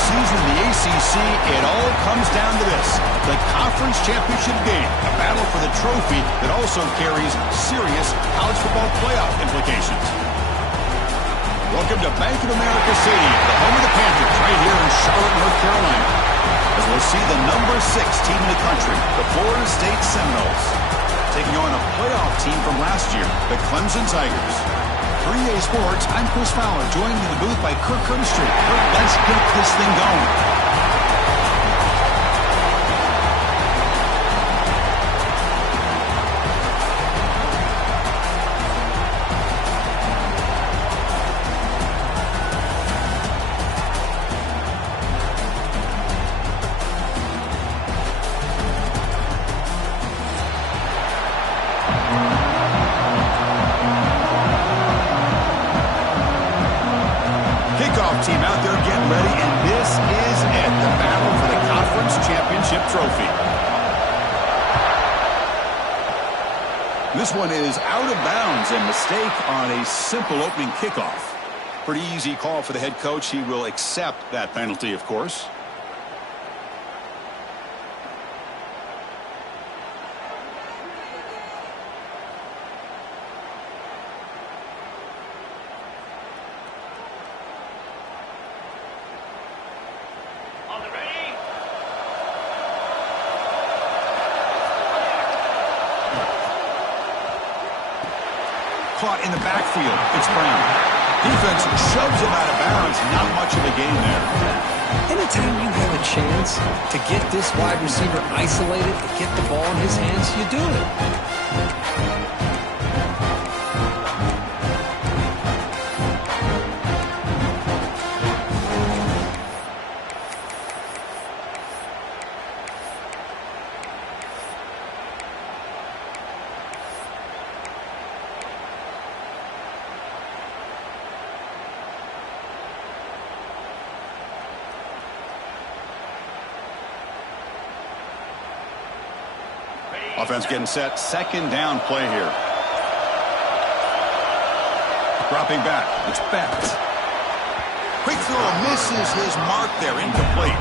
Season in the ACC, it all comes down to this: the conference championship game, a battle for the trophy that also carries serious college football playoff implications. Welcome to Bank of America Stadium, the home of the Panthers, right here in Charlotte, North Carolina, as we'll see the number 6 team in the country, the Florida State Seminoles, taking on a playoff team from last year, the Clemson Tigers. For EA Sports, I'm Chris Fowler, joined in the booth by Kirk Herbstreit. Kirk, let's get this thing going. Team out there getting ready, and this is it, the battle for the conference championship trophy. This one is out of bounds, and mistake on a simple opening kickoff. Pretty easy call for the head coach. He will accept that penalty, of course. Caught in the backfield. It's Brown. Defense shoves him out of bounds. Not much of a gain there. Anytime you have a chance to get this wide receiver isolated, to get the ball in his hands, you do it. Offense getting set. Second down play here. Dropping back. It's Beck. Quick throw misses his mark there. Incomplete.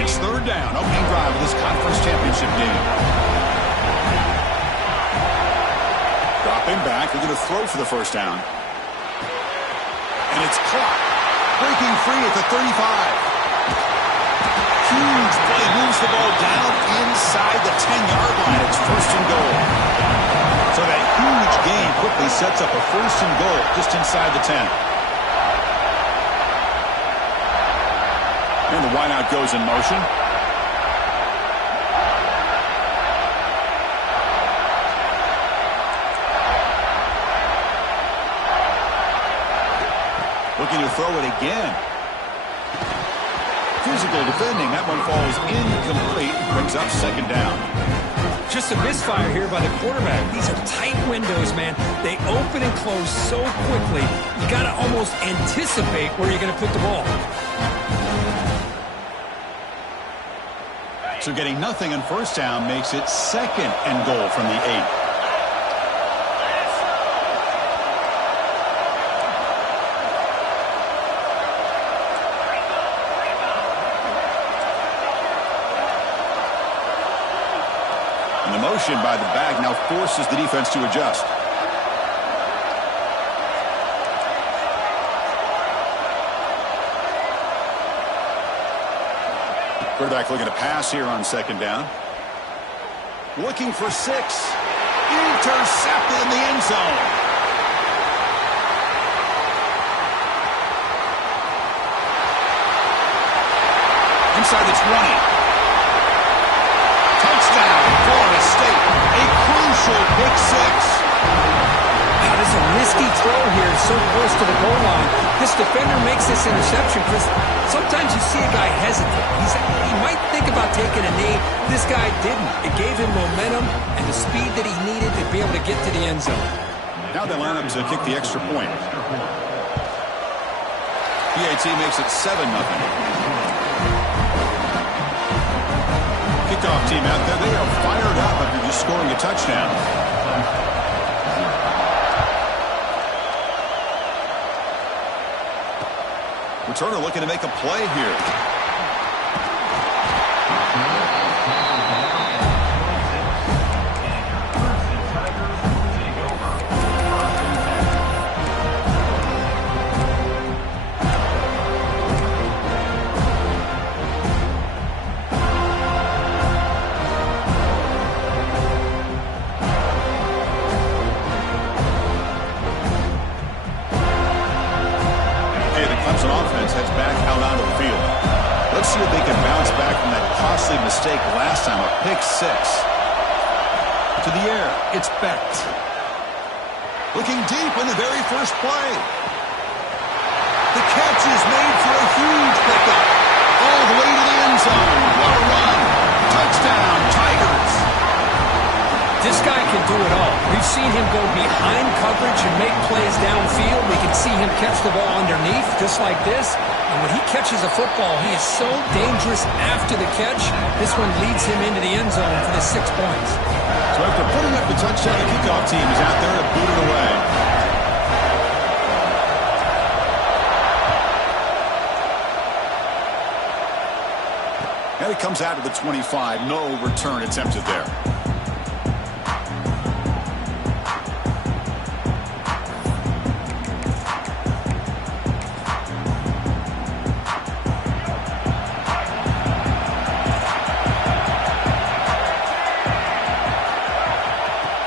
It's third down. Opening drive of this conference championship game. Dropping back, they're going to throw for the first down. And it's caught. Breaking free at the 35. Huge play, moves the ball down inside the 10-yard line. It's first and goal. So that huge gain quickly sets up a first and goal just inside the 10. And the wideout goes in motion. Looking to throw it again. Physical defending. That one falls incomplete. Brings up second down. Just a misfire here by the quarterback. These are tight windows, man. They open and close so quickly. You got to almost anticipate where you're going to put the ball. So getting nothing on first down makes it second and goal from the 8. And the motion by the back now forces the defense to adjust. Quarterback looking to pass here on second down. Looking for 6. Intercepted in the end zone. inside the 20. Touchdown, Florida State. A crucial pick six. Wow, this is a risky throw here, so close to the goal line. This defender makes this interception because sometimes you see a guy hesitate. He might think about taking a knee. This guy didn't. It gave him momentum and the speed that he needed to be able to get to the end zone. Now they line up to kick the extra point. PAT makes it 7-0. Kickoff team out there, they are fired up after just scoring a touchdown. Returner looking to make a play here. Let's see if they can bounce back from that costly mistake last time, a pick six. To the air, it's Becht. Looking deep in the very first play. The catch is made for a huge pickup. All the way to the end zone. What a run. Touchdown, Tigers. This guy can do it all. We've seen him go behind coverage and make plays downfield. We can see him catch the ball underneath, just like this. And when he catches a football, he is so dangerous after the catch. This one leads him into the end zone for the 6 points. So after putting up the touchdown, the kickoff team is out there to boot it away. And it comes out to the 25. No return attempted there.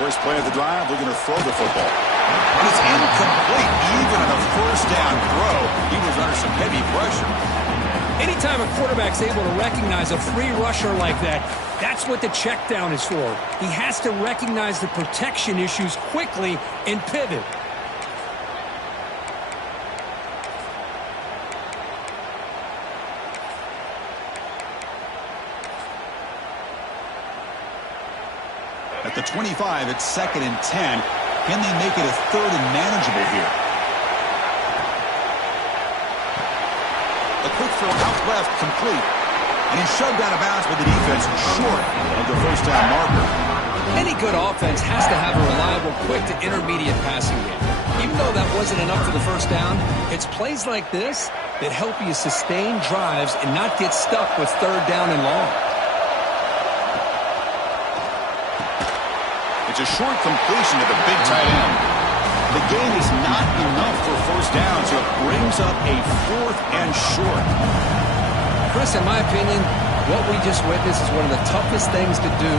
First play of the drive, we're going to throw the football. And it's incomplete. Even on a first down throw, he was under some heavy pressure. Anytime a quarterback's able to recognize a free rusher like that, that's what the check down is for. He has to recognize the protection issues quickly and pivot. At the 25, it's 2nd and 10. Can they make it a 3rd and manageable here? A quick throw out left, complete. And he's shoved out of bounds with the defense short of the first down marker. Any good offense has to have a reliable, quick to intermediate passing game. Even though that wasn't enough for the first down, it's plays like this that help you sustain drives and not get stuck with 3rd down and long. It's a short completion to the big tight end. The gain is not enough for first down, so it brings up a 4th and short. Chris, in my opinion, what we just witnessed is one of the toughest things to do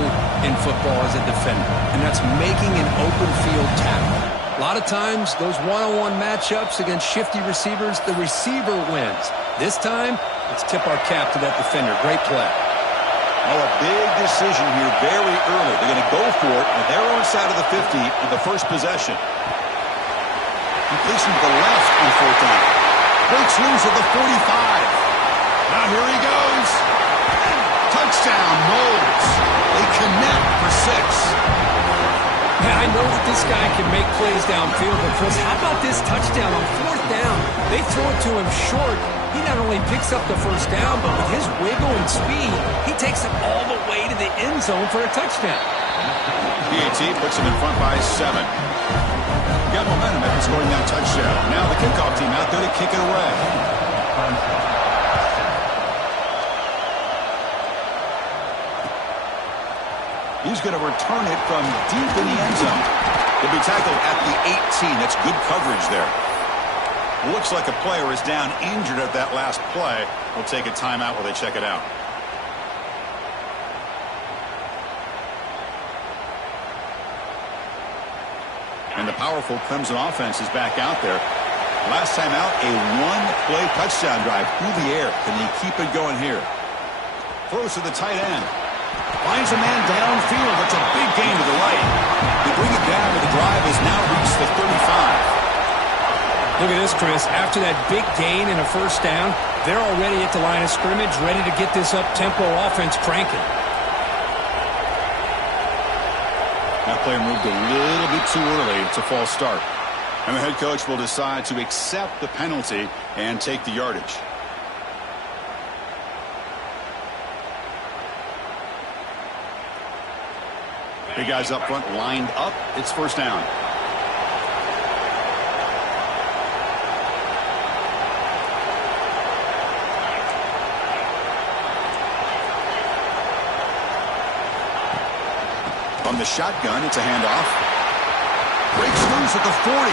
in football as a defender, and that's making an open field tackle. A lot of times, those one-on-one matchups against shifty receivers, the receiver wins. This time, let's tip our cap to that defender. Great play. Oh, a big decision here very early. They're going to go for it on their own side of the 50 in the first possession. Completion to the left on 4th down. Breaks loose at the 45. Now here he goes. Touchdown, Knowles. They connect for 6. Man, I know that this guy can make plays downfield, but Chris, how about this touchdown on 4th down? They throw it to him short. He not only picks up the first down, but with his wiggle and speed, he takes it all the way to the end zone for a touchdown. PAT puts him in front by 7. Got momentum after scoring that touchdown. Now the kickoff team out there to kick it away. He's going to return it from deep in the end zone. He'll be tackled at the 18. That's good coverage there. Looks like a player is down injured at that last play. We'll take a timeout while they check it out. And the powerful Clemson offense is back out there. Last time out, a one-play touchdown drive through the air. Can they keep it going here? Throws to the tight end. Finds a man downfield. That's a big gain to the right. They bring it down, but the drive has now reached the 35. Look at this, Chris. After that big gain and a first down, they're already at the line of scrimmage, ready to get this up-tempo offense cranking. That player moved a little bit too early. It's a false start. And the head coach will decide to accept the penalty and take the yardage. Big guys up front lined up. It's first down. From the shotgun, it's a handoff. Breaks loose at the 40.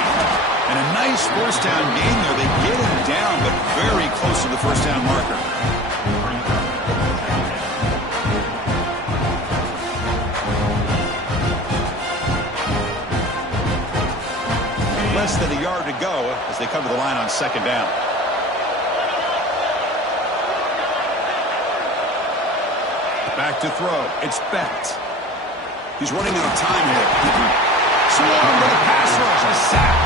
And a nice first down gain there. They get him down, but very close to the first down marker. Less than a yard to go as they come to the line on second down. Back to throw. It's Bett. He's running out of time here. Swarmed with a pass rush. A sack.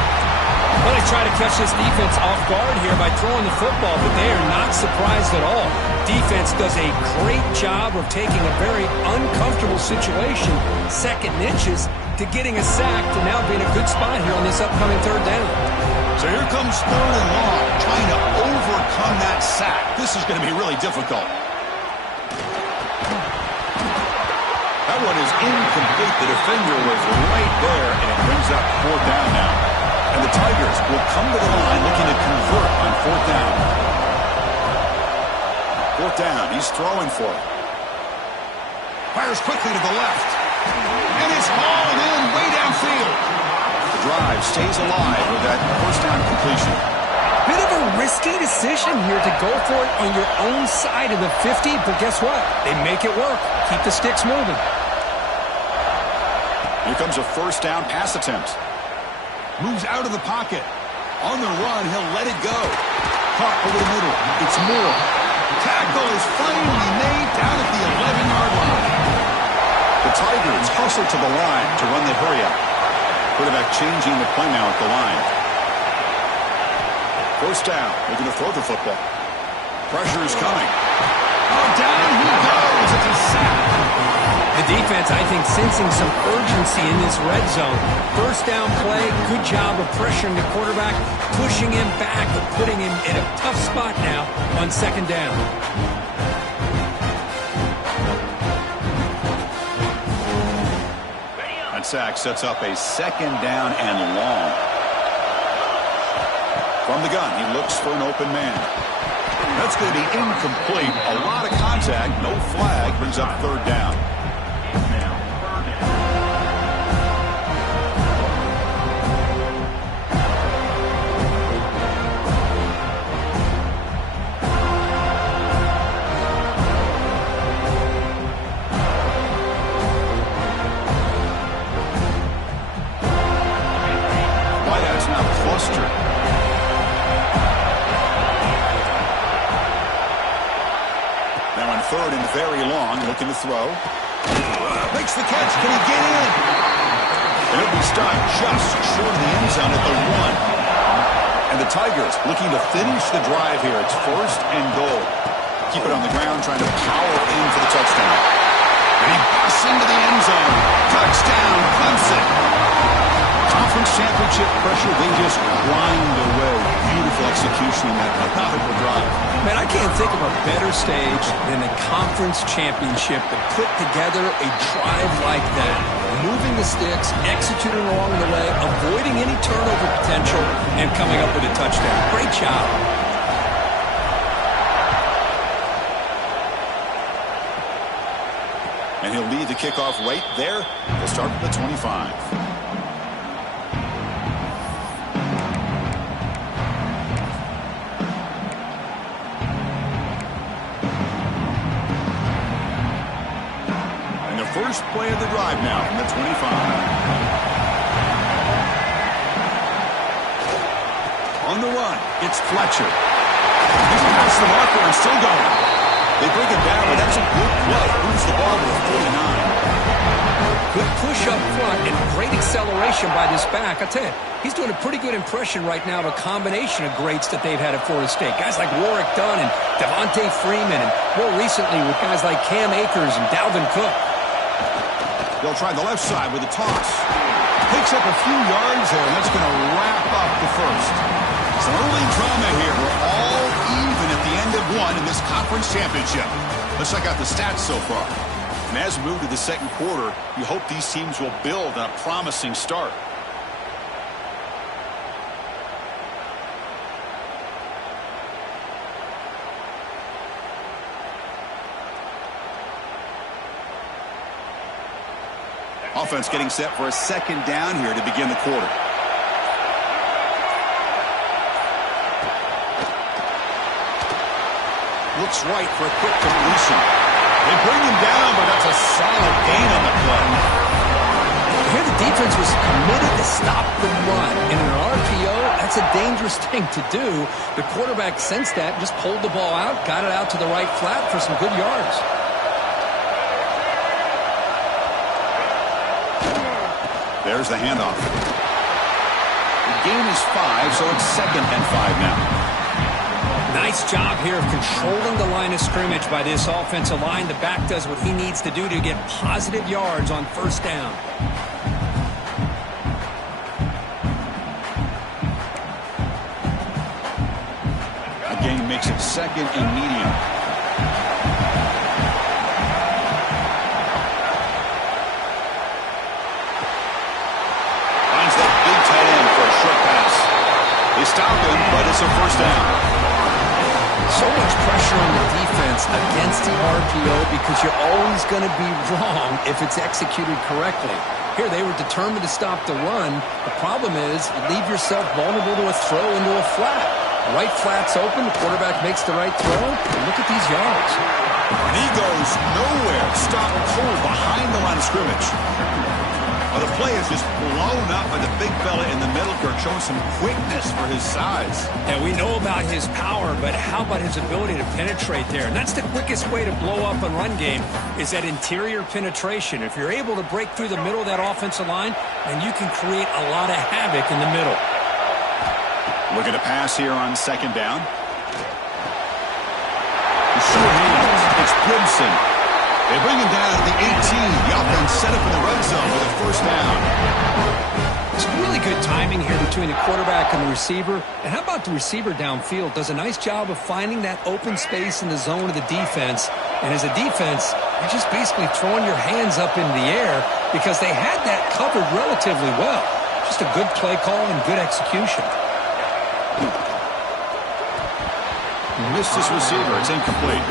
Well, they try to catch this defense off guard here by throwing the football, but they are not surprised at all. Defense does a great job of taking a very uncomfortable situation, second inches, to getting a sack to now being a good spot here on this upcoming third down. So here comes third and long, trying to overcome that sack. This is going to be really difficult. That one is incomplete. The defender was right there, and it brings up fourth down now. And the Tigers will come to the line looking to convert on fourth down. Fourth down, he's throwing for it. Fires quickly to the left. And it's hauled in way downfield. The drive stays alive with that first down completion. Bit of a risky decision here to go for it on your own side of the 50, but guess what? They make it work. Keep the sticks moving. Here comes a first down pass attempt. Moves out of the pocket. On the run, he'll let it go. Caught over the middle. It's Moore. Tackle is finally made down at the 11-yard line. The Tigers hustle to the line to run the hurry up. Quarterback changing the play now at the line. First down. Looking to throw the football. Pressure is coming. Oh, down he goes. It's a sack. The defense, I think, sensing some urgency in this red zone. First down play, good job of pressuring the quarterback, pushing him back, and putting him in a tough spot now on second down. That sack sets up a second down and long. From the gun, he looks for an open man. That's going to be incomplete. A lot of contact, no flag, brings up third down. Third and very long, looking to throw. Makes the catch. Can he get in? And he'll be stopped just short of the end zone at the 1. And the Tigers looking to finish the drive here. It's first and goal. Keep it on the ground, trying to power in for the touchdown. And he busts into the end zone. Touchdown, Clemson. Conference championship pressure, they just grind away. Beautiful execution in that methodical drive. Man, I can't think of a better stage than the conference championship to put together a drive like that. Moving the sticks, executing along the way, avoiding any turnover potential, and coming up with a touchdown. Great job. And he'll lead the kickoff right there. They'll start with the 25. First play of the drive now from the 25. On the run, it's Fletcher. He's past the marker and still going. They bring it down, but that's a good play. Moves the ball to the 49. Good push up front and great acceleration by this back. I tell you, he's doing a pretty good impression right now of a combination of greats that they've had at Florida State. Guys like Warwick Dunn and Devontae Freeman, and more recently with guys like Cam Akers and Dalvin Cook. They'll try the left side with a toss. Picks up a few yards there, and that's going to wrap up the first. Some early drama here. We're all even at the end of one in this conference championship. Let's check out the stats so far. And as we move to the second quarter, you hope these teams will build on a promising start. Offense getting set for a second down here to begin the quarter. Looks right for a quick completion. They bring him down, but that's a solid gain on the play. Here the defense was committed to stop the run. In an RPO, that's a dangerous thing to do. The quarterback sensed that, just pulled the ball out, got it out to the right flat for some good yards. There's the handoff. The gain is 5, so it's 2nd and 5 now. Nice job here of controlling the line of scrimmage by this offensive line. The back does what he needs to do to get positive yards on first down. A gain makes it 2nd and medium. Finds that big tight end for a short pass. They stop him, but it's a first down. So much pressure on the defense against the RPO because you're always going to be wrong if it's executed correctly. Here, they were determined to stop the run. The problem is you leave yourself vulnerable to a throw into a flat. The right flat's open. The quarterback makes the right throw. And look at these yards. And he goes nowhere. Stopped cold behind the line of scrimmage. Well, the play is just blown up by the big fella in the middle. Kirk showing some quickness for his size. And we know about his power, but how about his ability to penetrate there? And that's the quickest way to blow up a run game is that interior penetration. If you're able to break through the middle of that offensive line, then you can create a lot of havoc in the middle. Looking to pass here on second down. The short hands. It's Brimson. They bring him down at the 18. The offense set up in the red zone with a first down. It's really good timing here between the quarterback and the receiver. And how about the receiver downfield? Does a nice job of finding that open space in the zone of the defense. And as a defense, you're just basically throwing your hands up in the air because they had that covered relatively well. Just a good play call and good execution. Missed his receiver. It's incomplete.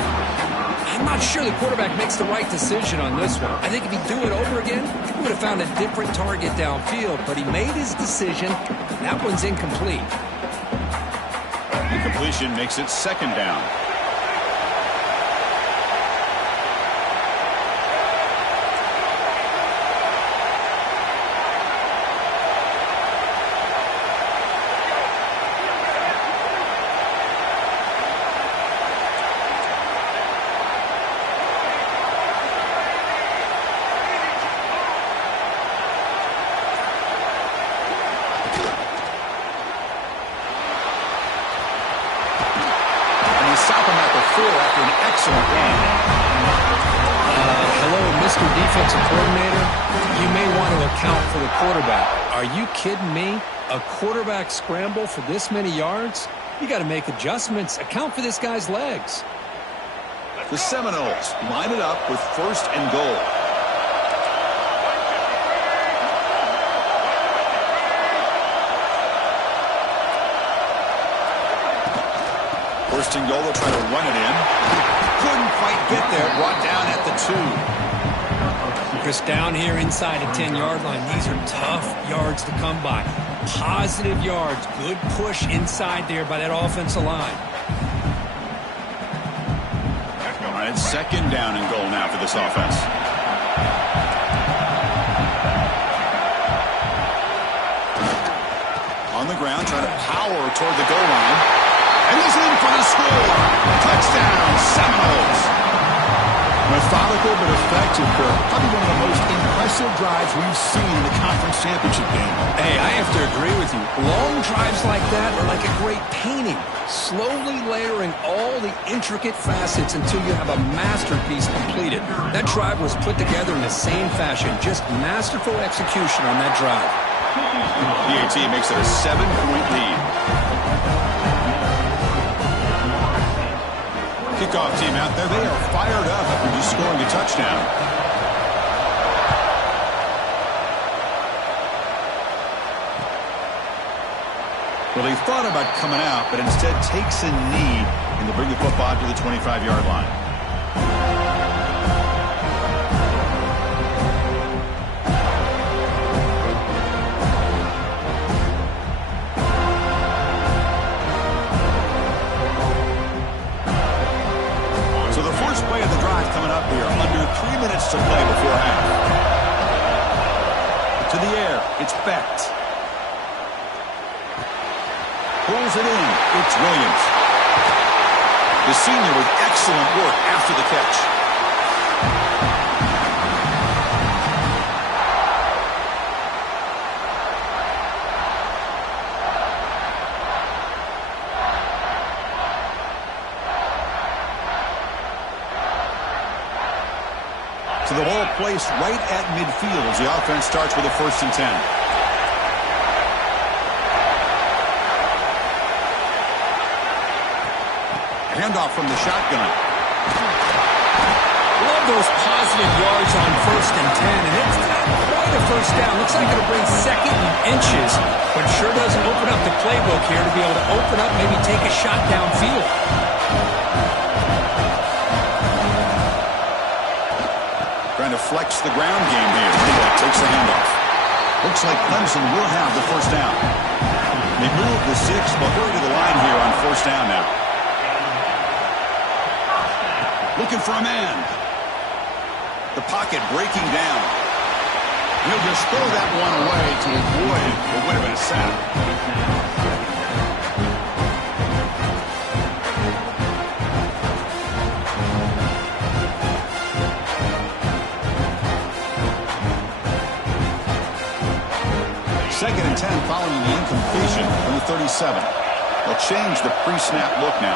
I'm not sure the quarterback makes the right decision on this one. I think if he'd do it over again, he would have found a different target downfield. But he made his decision. That one's incomplete. Incompletion makes it second down. Mr. Defensive Coordinator, you may want to account for the quarterback. Are you kidding me? A quarterback scramble for this many yards? You got to make adjustments. Account for this guy's legs. The Seminoles line it up with first and goal. First and goal, they'll try to run it in. Couldn't quite get there. Brought down at the 2. Chris, down here inside the 10-yard line, these are tough yards to come by. Positive yards. Good push inside there by that offensive line. All right, second down and goal now for this offense. On the ground, trying to power toward the goal line. And he's in for the score. Touchdown, Seminoles. Methodical but effective, Kirk. Probably one of the most impressive drives we've seen in the conference championship game. Hey, I have to agree with you. Long drives like that are like a great painting. Slowly layering all the intricate facets until you have a masterpiece completed. That drive was put together in the same fashion. Just masterful execution on that drive. PAT makes it a 7-point lead. Kickoff team out there. They are fired up after just scoring a touchdown. Well, he thought about coming out, but instead takes a knee and to bring the football to the 25-yard line. Play of the drive coming up here. Under 3 minutes to play before half. To the air. It's Becht. Pulls it in. It's Williams. The senior with excellent work after the catch. So the ball placed right at midfield as the offense starts with a 1st and 10. Handoff from the shotgun. Love those positive yards on 1st and 10, and it's not quite a first down. Looks like it'll bring 2nd and inches, but sure doesn't open up the playbook here to be able to open up, maybe take a shot downfield. Trying to flex the ground game here. Takes the handoff. Looks like Clemson will have the 1st down. They move the 6, but hurry to the line here on 1st down now. Looking for a man. The pocket breaking down. He'll just throw that one away to avoid what would have been a sack. Second and 10 following the incompletion from the 37. They'll change the pre-snap look now.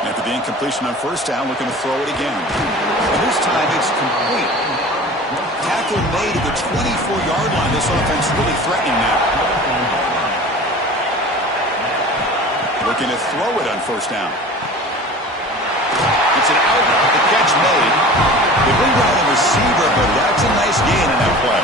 After the incompletion on 1st down, looking to throw it again. And this time it's complete. Tackle made at the 24-yard line. This offense really threatening now. Looking to throw it on 1st down. It's an out. The catch made. They bring down the receiver, but that's a nice gain in that play.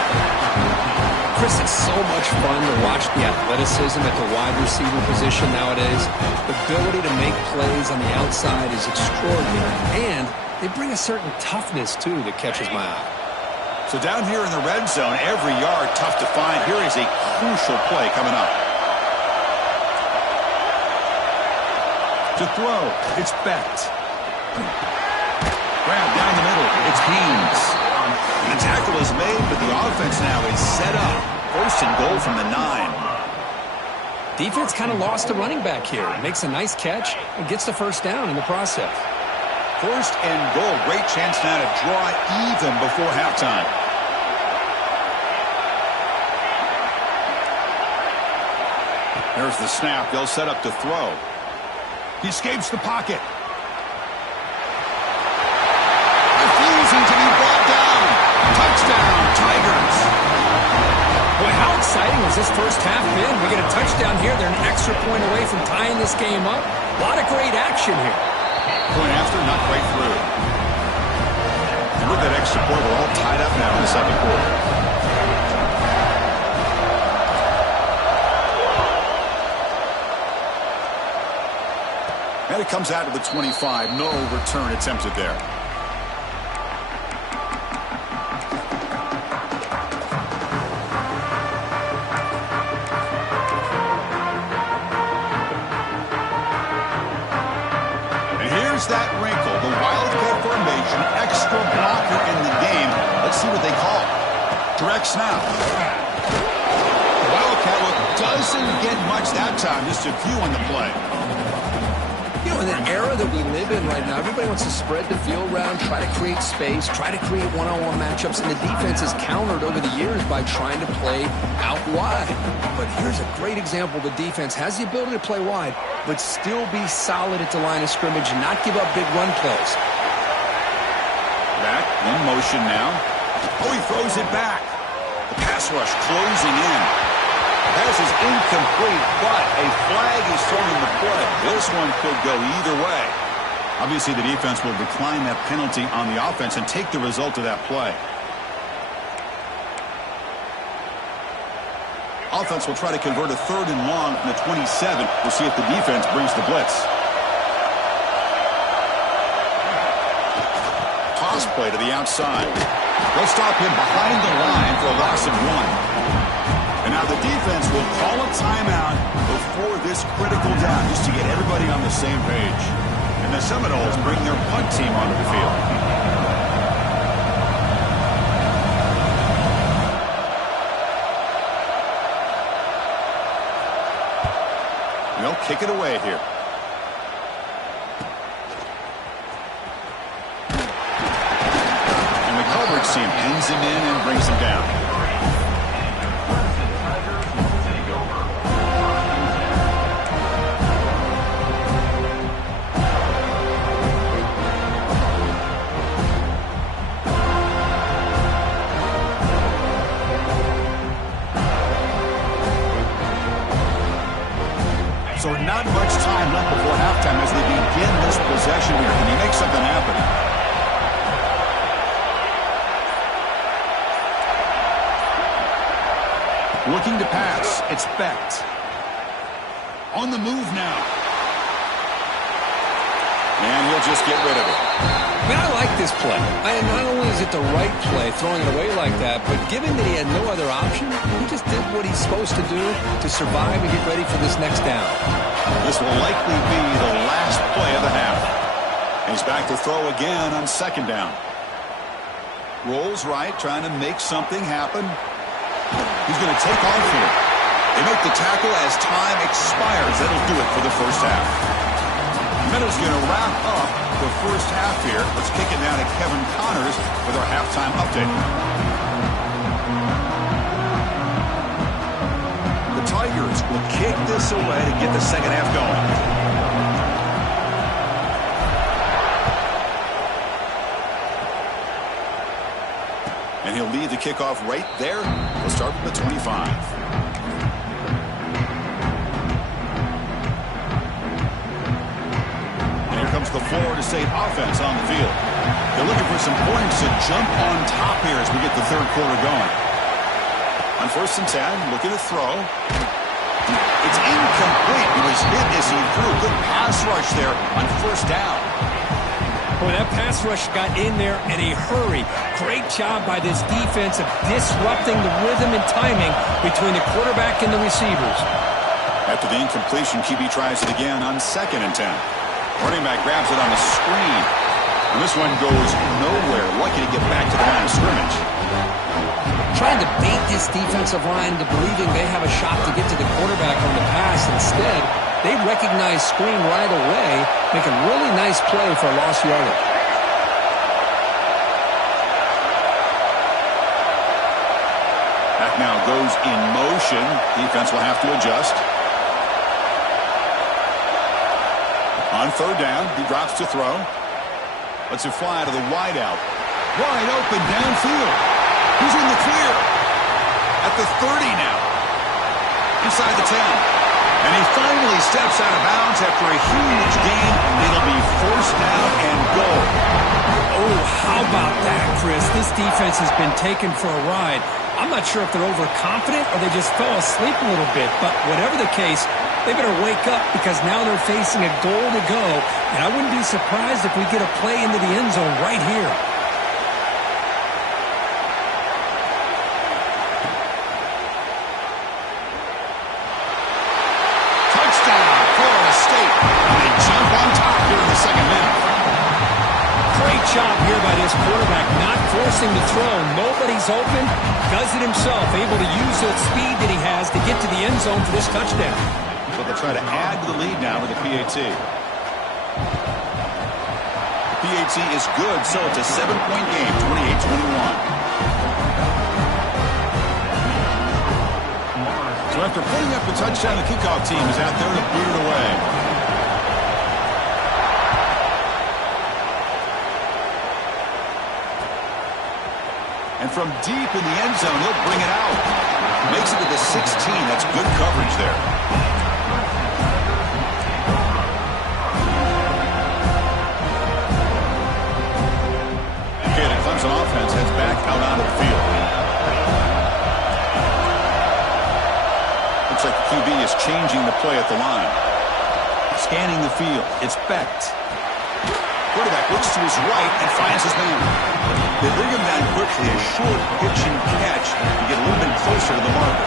Chris, it's so much fun to watch the athleticism at the wide receiver position nowadays. The ability to make plays on the outside is extraordinary, and they bring a certain toughness, too, that catches my eye. So down here in the red zone, every yard tough to find. Here is a crucial play coming up. To throw, it's Becht. Grab down the middle, it's Haynes. The tackle is made, but the offense now is set up. 1st and goal from the 9. Defense kind of lost a running back here. Makes a nice catch and gets the 1st down in the process. 1st and goal. Great chance now to draw even before halftime. There's the snap. They'll set up to throw. He escapes the pocket. Refusing to be brought down. Touchdown, Tigers. Boy, how exciting has this first half been? We get a touchdown here. They're an extra point away from tying this game up. A lot of great action here. Point after, not quite through. And with that extra point, we're all tied up now in the 2nd quarter. And it comes out to the 25. No return attempted there. That wrinkle, the Wildcat formation, extra blocker in the game. Let's see what they call. Direct snap. The Wildcat look Doesn't get much that time, just a few on the play. You know, in the era that we live in right now, everybody wants to spread the field around, try to create space, try to create one-on-one matchups, and the defense has countered over the years by trying to play out wide. But here's a great example. The defense has the ability to play wide, but still be solid at the line of scrimmage and not give up big run plays. Back in motion now. Oh, he throws it back. The pass rush closing in. Pass is incomplete, but a flag is thrown in the play. This one could go either way. Obviously, the defense will decline that penalty on the offense and take the result of that play. Offense will try to convert a 3rd and long from the 27. We'll see if the defense brings the blitz. Toss play to the outside. They'll stop him behind the line for a loss of 1. And now the defense will call a timeout before this critical down just to get everybody on the same page. And the Seminoles bring their punt team onto the field. They'll kick it away here. And the coverage team pins him in and brings him down. So not much time left before halftime as they begin this possession here. Can he make something happen? Looking to pass. It's Becht. On the move now. And he'll just get rid of it. Man, I like this play. Not only is it the right play, throwing it away like that, but given that he had no other option, he just did what he's supposed to do to survive and get ready for this next down. This will likely be the last play of the half. He's back to throw again on 2nd down. Rolls right, trying to make something happen. He's going to take off here. They make the tackle as time expires. That'll do it for the first half. Meadows going to wrap up the first half here. Let's kick it down to Kevin Connors with our halftime update. The Tigers will kick this away to get the second half going. And he'll lead the kickoff right there. We'll start with the 25. Comes the Florida State offense on the field. They're looking for some points to jump on top here as we get the 3rd quarter going. On 1st and 10, looking to throw. It's incomplete. He was hit as he threw. Good pass rush there on 1st down. Boy, that pass rush got in there in a hurry. Great job by this defense of disrupting the rhythm and timing between the quarterback and the receivers. After the incompletion, QB tries it again on 2nd and 10. Running back grabs it on the screen. And this one goes nowhere. Lucky to get back to the line of scrimmage. Trying to bait this defensive line to believing they have a shot to get to the quarterback on the pass. Instead, they recognize screen right away, make a really nice play for a lost yardage. Back now goes in motion. Defense will have to adjust. On 3rd down, he drops to throw. Lets it fly to the wideout. Wide open downfield. He's in the clear. At the 30 now. Inside the 10. And he finally steps out of bounds after a huge gain. It'll be 1st down and goal. Oh, how about that, Chris? This defense has been taken for a ride. I'm not sure if they're overconfident or they just fell asleep a little bit. But whatever the case, they better wake up because now they're facing a goal to go. And I wouldn't be surprised if we get a play into the end zone right here. Touchdown, Florida State. And they jump on top here in the 2nd half. Great job here by this quarterback, not forcing the throw. Nobody's open, does it himself, able to use that speed that he has to get to the end zone for this touchdown. So they'll try to add to the lead now with the PAT. The PAT is good, so it's a 7-point game, 28-21. So after putting up a touchdown, the kickoff team is out there to boot it away. And from deep in the end zone, he'll bring it out. Makes it to the 16. That's good coverage there. Okay, the Clemson offense heads back out onto the field. Looks like the QB is changing the play at the line. Scanning the field. It's Becht. Quarterback looks to his right and finds his man. They bring him down quickly. A short pitch and catch to get a little bit closer to the marker.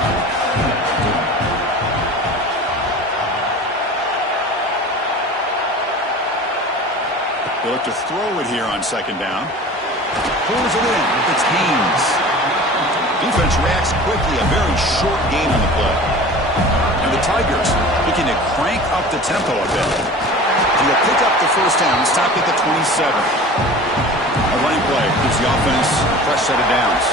They look to throw it here on second down. Pulls it in. It's Haynes. Defense reacts quickly. A very short gain on the play. And the Tigers looking to crank up the tempo a bit. And they'll pick up the first down, stop at the 27. A running play gives the offense a fresh set of downs.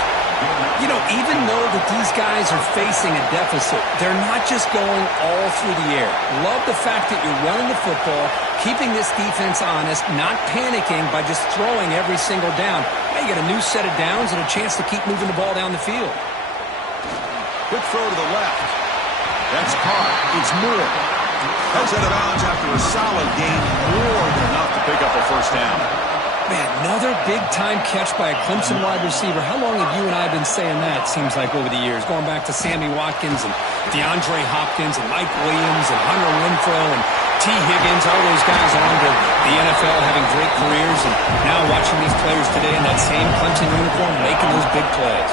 You know, even though that these guys are facing a deficit, they're not just going all through the air. Love the fact that you're running the football, keeping this defense honest, not panicking by just throwing every single down. Now you get a new set of downs and a chance to keep moving the ball down the field. Quick throw to the left. That's caught. It's Moore. Heads out of bounds after a solid gain, more than enough to pick up a first down. Man, another big-time catch by a Clemson wide receiver. How long have you and I been saying that, seems like, over the years? Going back to Sammy Watkins and DeAndre Hopkins and Mike Williams and Hunter Renfrow and T. Higgins, all those guys on to the NFL having great careers, and now watching these players today in that same Clemson uniform making those big plays.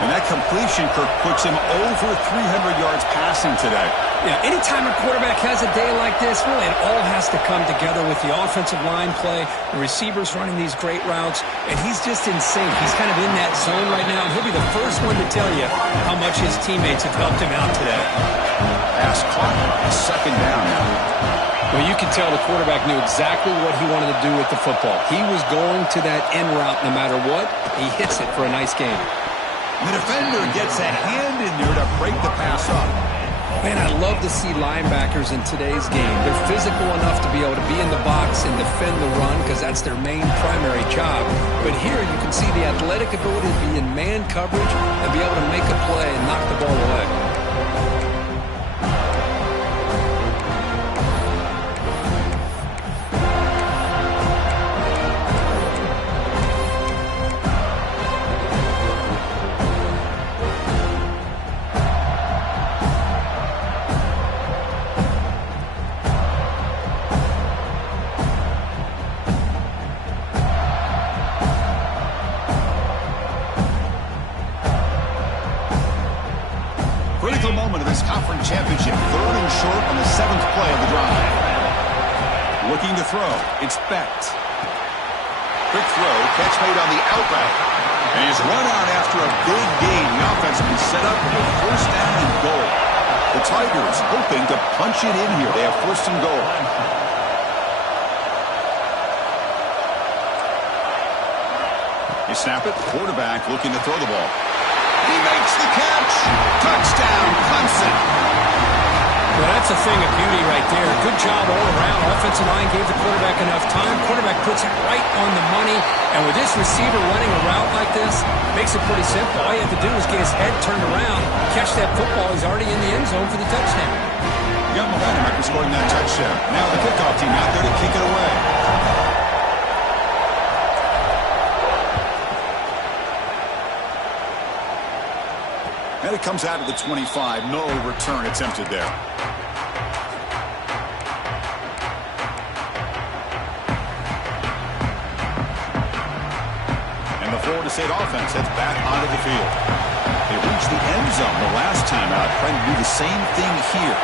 And that completion, Kirk, puts him over 300 yards passing today. Yeah, anytime a quarterback has a day like this, really it all has to come together with the offensive line play, the receivers running these great routes, and he's just in sync. He's kind of in that zone right now, and he'll be the first one to tell you how much his teammates have helped him out today. Pass caught, second down now. Well, you can tell the quarterback knew exactly what he wanted to do with the football. He was going to that end route no matter what. He hits it for a nice game. The defender gets a hand in there to break the pass up. Man, I love to see linebackers in today's game. They're physical enough to be able to be in the box and defend the run because that's their main primary job. But here you can see the athletic ability to be in man coverage and be able to make a play and knock the ball away. Critical moment of this conference championship. Third and short on the 7th play of the drive. Looking to throw. It's Becht. Quick throw. Catch made on the out route. And he's run out after a big gain. The offense has been set up for first down and goal. The Tigers hoping to punch it in here. They have first and goal. You snap it. Quarterback looking to throw the ball. He makes the catch. Touchdown, Clemson. Well, that's a thing of beauty right there. Good job all around. Offensive line gave the quarterback enough time. Quarterback puts it right on the money. And with this receiver running a route like this, makes it pretty simple. All you have to do is get his head turned around, catch that football. He's already in the end zone for the touchdown. You got momentum after scoring that touchdown. Now the kickoff team out there to kick it away. And it comes out of the 25. No return attempted there. And the Florida State offense heads back onto the field. They reached the end zone the last time out, trying to do the same thing here.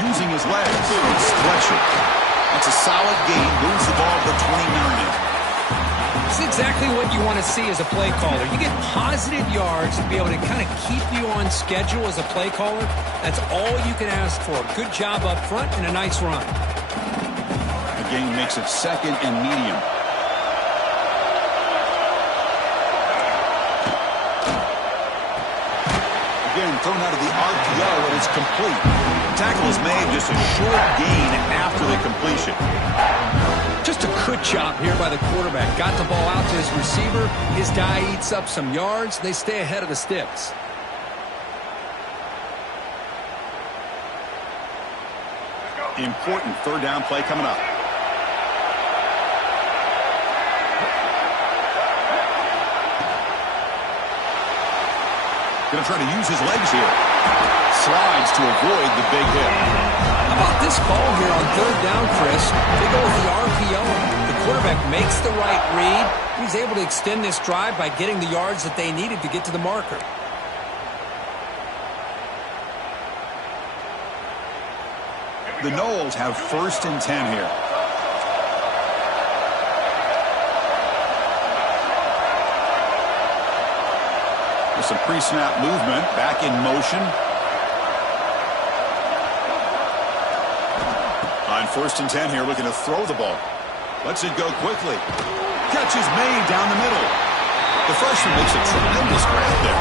Using his legs, it's Fletcher. That's a solid gain. Moves the ball to the 29. It's exactly what you want to see as a play caller. You get positive yards to be able to kind of keep you on schedule as a play caller. That's all you can ask for. Good job up front and a nice run. The gain makes it 2nd and medium. Again, thrown out of the RPO, and it's complete. The tackle is made, just a short gain after the completion. Just a good job here by the quarterback. Got the ball out to his receiver. His guy eats up some yards. They stay ahead of the sticks. Important 3rd down play coming up. Going to try to use his legs here. Slides to avoid the big hit. How about this call here on 3rd down, Chris? They go with the RPO. The quarterback makes the right read. He's able to extend this drive by getting the yards that they needed to get to the marker. The Noles have 1st and 10 here. With some pre-snap movement, back in motion. On 1st and 10 here, looking to throw the ball. Lets it go quickly. Catch is made down the middle. The freshman makes a tremendous grab there.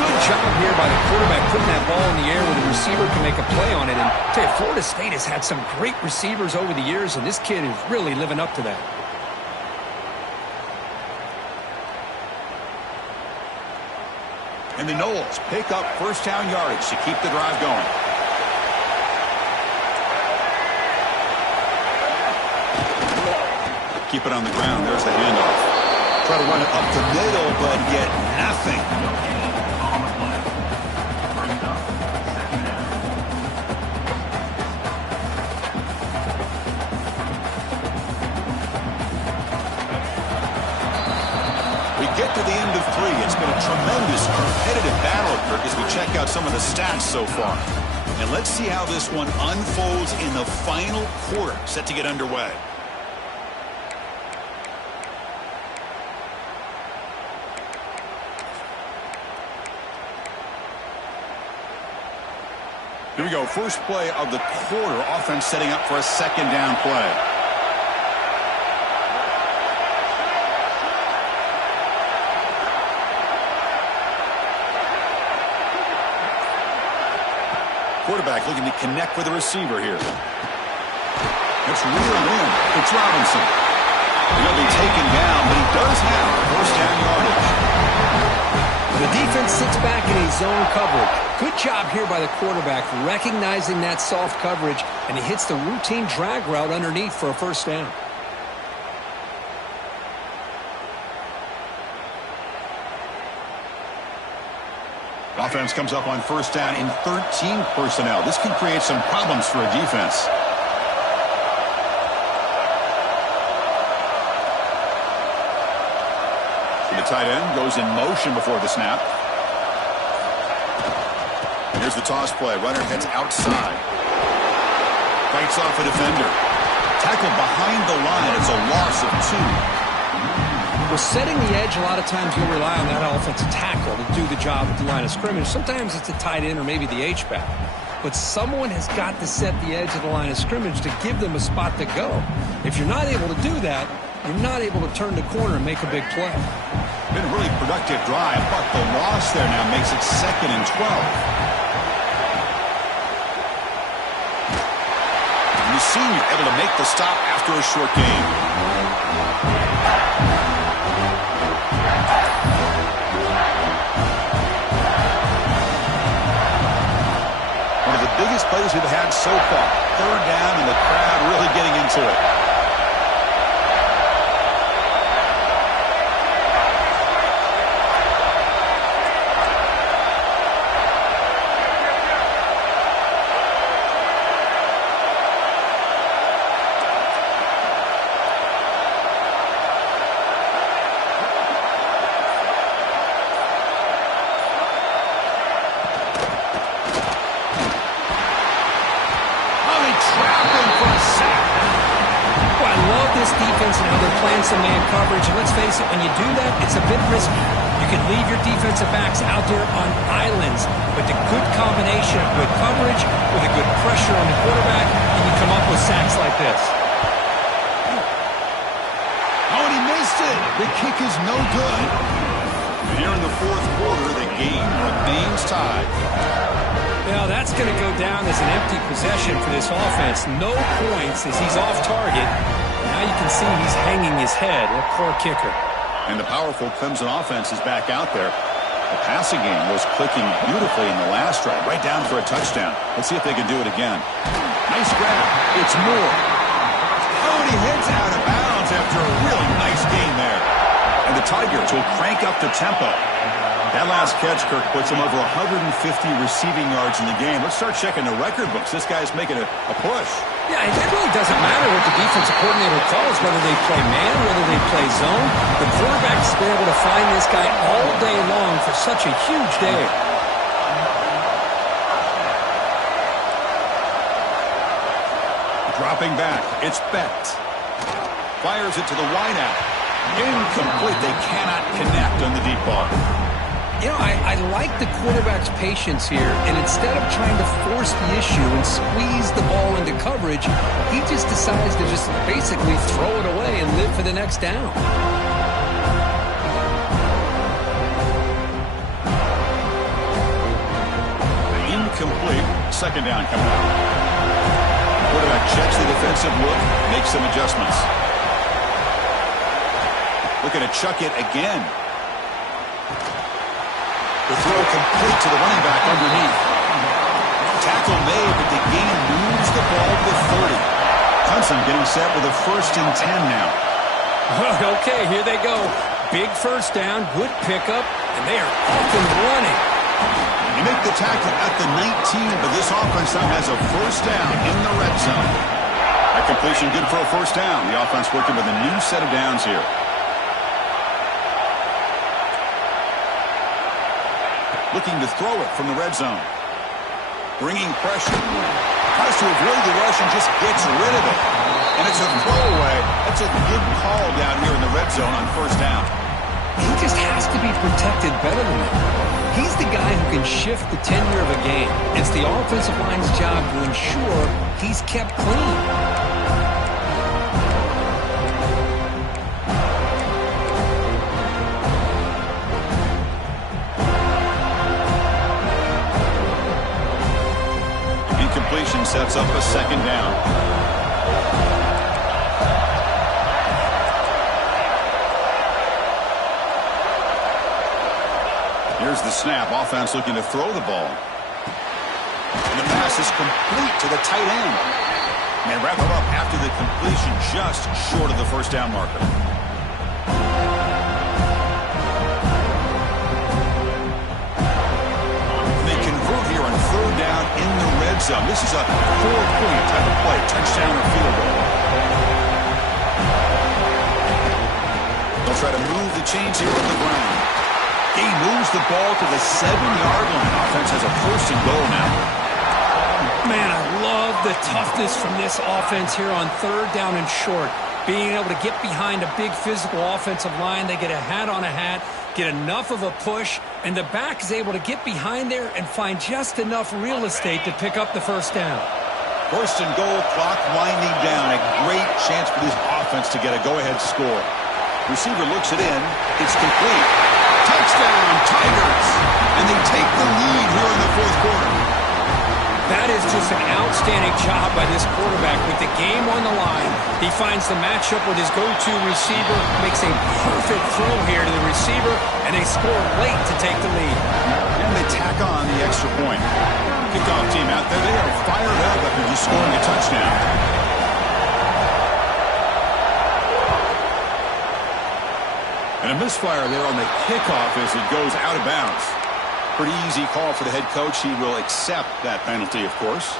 Good job here by the quarterback putting that ball in the air where the receiver can make a play on it. And I tell you, Florida State has had some great receivers over the years, and this kid is really living up to that. And the Noles pick up 1st down yardage to keep the drive going. Keep it on the ground. There's the handoff. Try to run it up the middle, but get nothing. We get to the end of 3. It's been a tremendous competitive battle, Kirk, as we check out some of the stats so far. And let's see how this one unfolds in the final quarter, set to get underway. Here we go. First play of the quarter. Offense setting up for a 2nd down play. Quarterback looking to connect with the receiver here. It's reeled in. It's Robinson. He'll be taken down, but he does have 1st down yardage. The defense sits back in a zone coverage. Good job here by the quarterback recognizing that soft coverage, and he hits the routine drag route underneath for a 1st down. Offense comes up on 1st down in 13 personnel. This can create some problems for a defense. The tight end goes in motion before the snap. And here's the toss play. Runner heads outside. Fights off a defender. Tackled behind the line. It's a loss of 2. Well, setting the edge, a lot of times you'll rely on that offensive tackle to do the job at the line of scrimmage. Sometimes it's a tight end or maybe the H-back. But someone has got to set the edge of the line of scrimmage to give them a spot to go. If you're not able to do that, you're not able to turn the corner and make a big play. Been a really productive drive, but the loss there now makes it 2nd and 12. The senior able to make the stop after a short gain. One of the biggest plays we've had so far. 3rd down, and the crowd really getting into it. Trap him for a sack. this defense and how they're playing some man coverage. And let's face it, when you do that, it's a bit risky. You can leave your defensive backs out there on islands, but the good combination of good coverage with a good pressure on the quarterback, and you come up with sacks like this. Oh, and he missed it. The kick is no good. And here in the fourth quarter, the game remains tied. Well, that's going to go down as an empty possession for this offense. No points as he's off target. Now you can see he's hanging his head. A poor kicker. And the powerful Clemson offense is back out there. The passing game was clicking beautifully in the last drive, right down for a touchdown. Let's see if they can do it again. Nice grab. It's Moore. Oh, and he heads out of bounds after a really nice game there. And the Tigers will crank up the tempo. That last catch, Kirk, puts him over 150 receiving yards in the game. Let's start checking the record books. This guy's making a push. Yeah, it really doesn't matter what the defensive coordinator calls, whether they play man, whether they play zone. The quarterback's been able to find this guy all day long for such a huge day. Dropping back, it's Becht. Fires it to the wideout. Incomplete. They cannot connect on the deep ball. You know, I like the quarterback's patience here, and instead of trying to force the issue and squeeze the ball into coverage, he just decides to just basically throw it away and live for the next down. Incomplete. Second down coming up. Quarterback checks the defensive look, makes some adjustments. Looking to chuck it again. The throw complete to the running back underneath. Tackle made, but the game moves the ball to 30. Clemson getting set with a 1st and 10 now. Okay, here they go. Big first down, good pickup, and they are off and running. They make the tackle at the 19, but this offense now has a 1st down in the red zone. That completion good for a 1st down. The offense working with a new set of downs here. Looking to throw it from the red zone. Bringing pressure. Tries to avoid the rush and just gets rid of it. And it's a throwaway. That's a good call down here in the red zone on 1st down. He just has to be protected better than that. He's the guy who can shift the tenure of a game. It's the offensive line's job to ensure he's kept clean. Incompletion sets up a 2nd down. Here's the snap. Offense looking to throw the ball. And the pass is complete to the tight end. And they wrap it up after the completion just short of the 1st down marker. They convert here on 3rd down in the red zone. This is a 4-point type of play. Touchdown or field goal. They'll try to move the chains here on the ground. He moves the ball to the 7-yard line. Offense has a 1st and goal now. Man, I love the toughness from this offense here on 3rd down and short. Being able to get behind a big physical offensive line. They get a hat on a hat, get enough of a push, and the back is able to get behind there and find just enough real estate to pick up the 1st down. 1st and goal, clock winding down. A great chance for this offense to get a go-ahead score. Receiver looks it in. It's complete. Touchdown, Tigers! And they take the lead here in the 4th quarter. That is just an outstanding job by this quarterback with the game on the line. He finds the matchup with his go-to receiver, makes a perfect throw here to the receiver, and they score late to take the lead. And they tack on the extra point. Kickoff team out there, they are fired up after just scoring a touchdown. And a misfire there on the kickoff as it goes out of bounds. Pretty easy call for the head coach. He will accept that penalty, of course.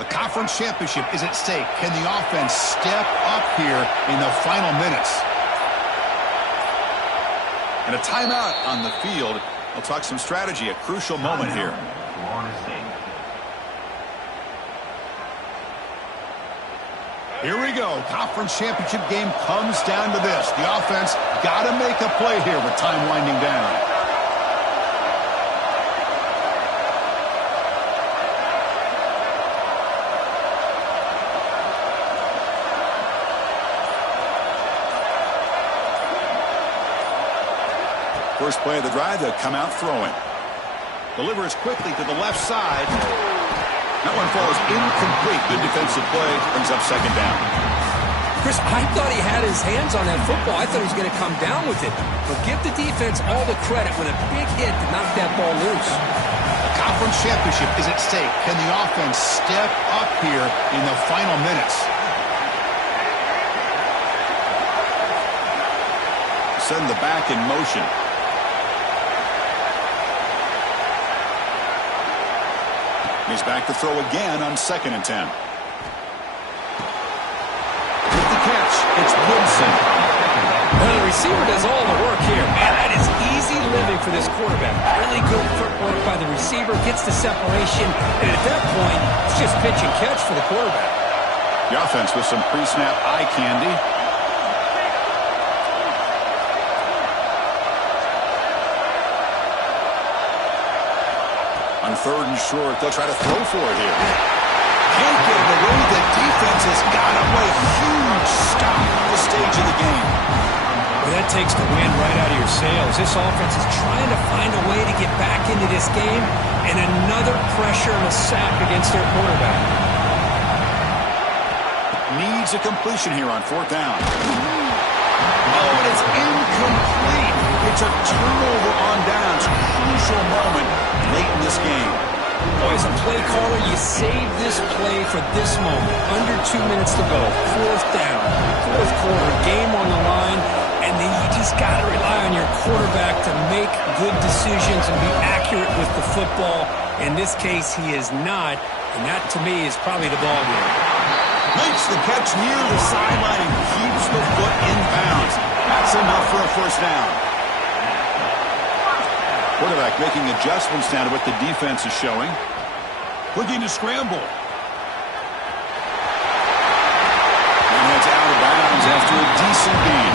A conference championship is at stake. Can the offense step up here in the final minutes? And a timeout on the field. We'll talk some strategy, a crucial moment here. Here we go. Conference championship game comes down to this. The offense got to make a play here with time winding down. First play of the drive, they'll come out throwing. Delivers quickly to the left side. That one falls incomplete. Good defensive play. Brings up second down. Chris, I thought he had his hands on that football. I thought he was going to come down with it. But give the defense all the credit with a big hit to knock that ball loose. The conference championship is at stake. Can the offense step up here in the final minutes? Send the back in motion. He's back to throw again on 2nd and 10. With the catch, it's Wilson. Well, the receiver does all the work here. Man, that is easy living for this quarterback. Really good footwork by the receiver, gets the separation, and at that point, it's just pitch and catch for the quarterback. The offense with some pre-snap eye candy. On 3rd and short, they'll try to throw for it here. Can't get it away. The defense has got to play huge stop at this stage of the game. Well, that takes the wind right out of your sails. This offense is trying to find a way to get back into this game, and another pressure and a sack against their quarterback. Needs a completion here on 4th down. Oh, and it's incomplete. It's a turnover on downs. Crucial moment late in this game. Boy, as a play caller, you save this play for this moment. Under 2 minutes to go. 4th down. 4th quarter. Game on the line. And then you just got to rely on your quarterback to make good decisions and be accurate with the football. In this case, he is not. And that, to me, is probably the ball game. Makes the catch near the sideline and keeps the foot in bounds. That's enough for a 1st down. Quarterback making adjustments now to what the defense is showing. Looking to scramble. And heads out of bounds after a decent gain.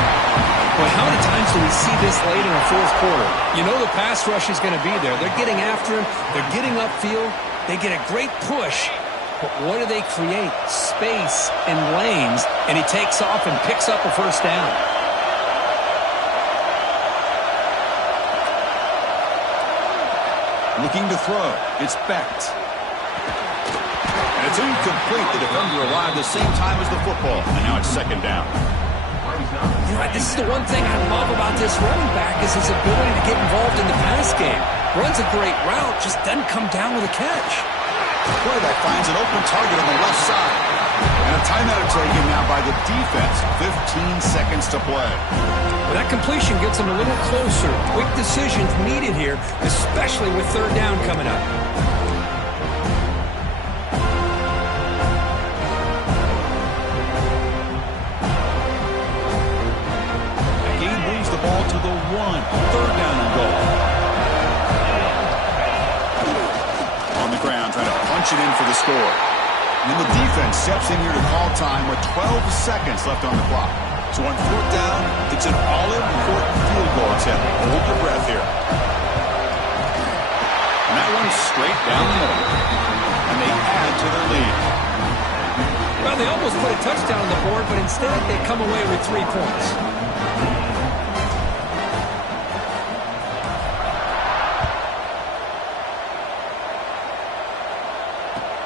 Well, how many times do we see this late in the 4th quarter? You know the pass rush is going to be there. They're getting after him. They're getting upfield. They get a great push. But what do they create? Space and lanes. And he takes off and picks up a 1st down. Looking to throw. It's Becht. And it's incomplete. The defender arrived the same time as the football. And now it's 2nd down. You know, this is the one thing I love about this running back is his ability to get involved in the pass game. Runs a great route, just doesn't come down with a catch. The quarterback finds an open target on the left side. And a timeout taken now by the defense. 15 seconds to play. Well, that completion gets them a little closer. Quick decisions needed here, especially with 3rd down coming up. Gain moves the ball to the 1. 3rd down and goal. On the ground, trying to punch it in for the score. And the defense steps in here to call time with 12 seconds left on the clock. So on 4th down, it's an all-important field goal attempt. Hold your breath here. And that one's straight down the middle. And they add to their lead. Well, they almost put a touchdown on the board, but instead they come away with 3 points.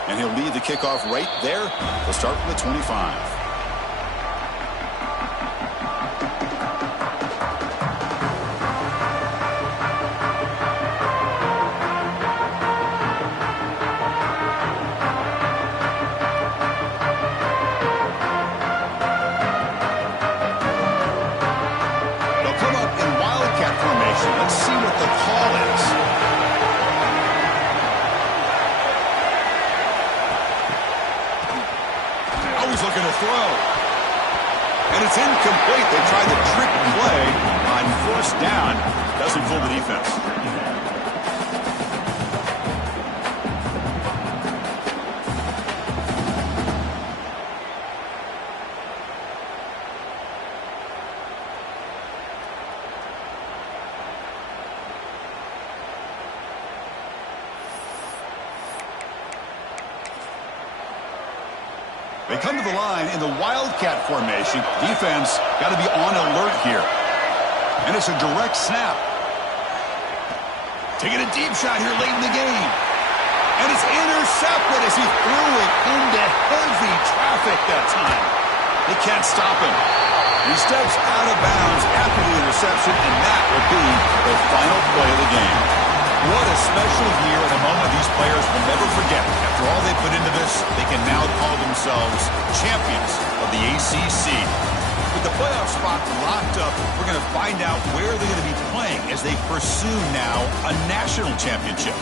And he'll lead the kickoff right there. They'll start from the 25. Let's see what the call is. Always looking to throw. And it's incomplete. They tried the trick play on forced down. Doesn't fool the defense. They come to the line in the Wildcat formation. Defense got to be on alert here. And it's a direct snap. Taking a deep shot here late in the game. And it's intercepted as he threw it into heavy traffic that time. They can't stop him. He steps out of bounds after the interception, and that will be the final play of the game. What a special year and a moment these players will never forget. After all they put into this, they can now call themselves champions of the ACC. With the playoff spot locked up, we're going to find out where they're going to be playing as they pursue now a national championship.